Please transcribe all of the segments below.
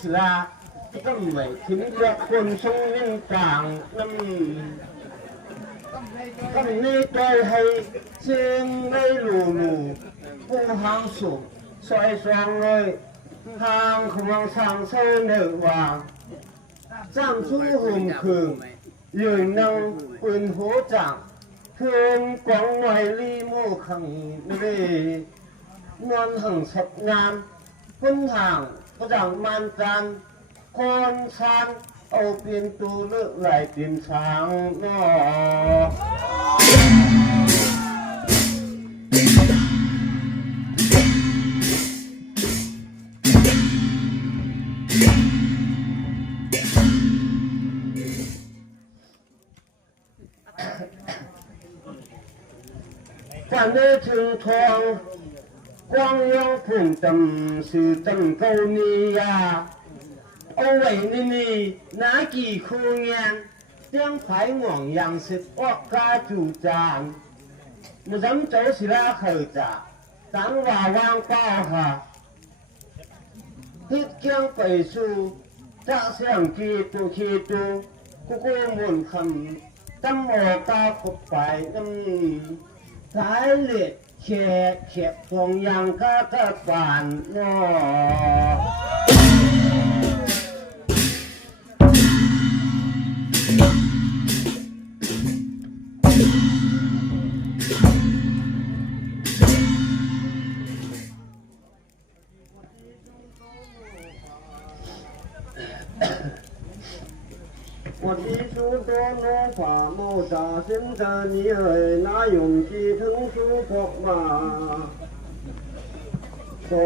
สลาก็ไม่ถึงเลือกคนทรงเงินต่างน้ำก็ไม่ใจให้เชิงไม่รู้ผู้หางสุขซอยสองเลยทางของสร้างเสนอว่าสร้างชู้หุ่มคืนยืนนั่งปืนหัวจักเพื่อนกวางหน่อยลีมู่ขังไม่นอนหังสับงานพ้นทางก็จังมันจันคนช้างเอาเปลี่ยนตัวเลือกไหลเปลี่ยนช้างนอวันนี้ถึงทองกว้างยังพุ่งต่ำสื่อตั้งเกาหลียาเอาไว้นี่นากี่คูเงียนเรื่องไฟห่วงยังสิบออกกาจูจานมุจำเจ้าศิลาเคยจ่าตั้งว่าวางเป้าหาทิศเคียงไปสู่จะเสียงกีตุกูมุนคำตั้งออกตาพบไปสายเลือดแขกฟองยังกะตะปานนอ我提出多罗法某大神在你儿那勇气成熟国嘛所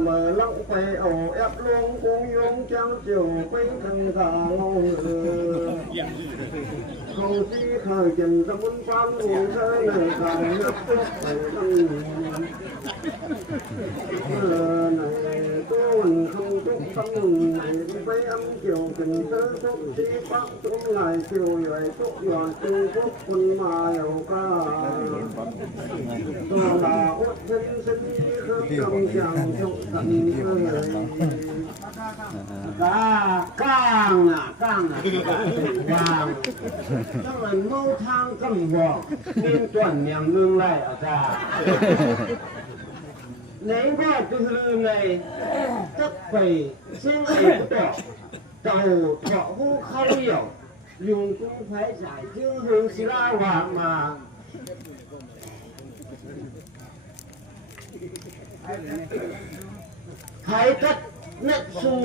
么浪费哦一龙公用将就非常大我空气可见怎么办我这能干的不会能tôi không chúc tâm này với âm chiều tình tứ chúc sĩ bắc chúc lại chiều vậy chúc dọn trung quốc quân mà dầu ca tôi là út sinh khớp trong chàng chúc thần người càng vàng chắc là mâu thang cầm vỏ nên chuẩn nhằm lương lại ở ra nếu có cái hư này tất phải xin ấy bỏ tàu thọ hô khâu hiểu dùng cũng phải giải chứ hướng xí la hòa mà thái tất nhất su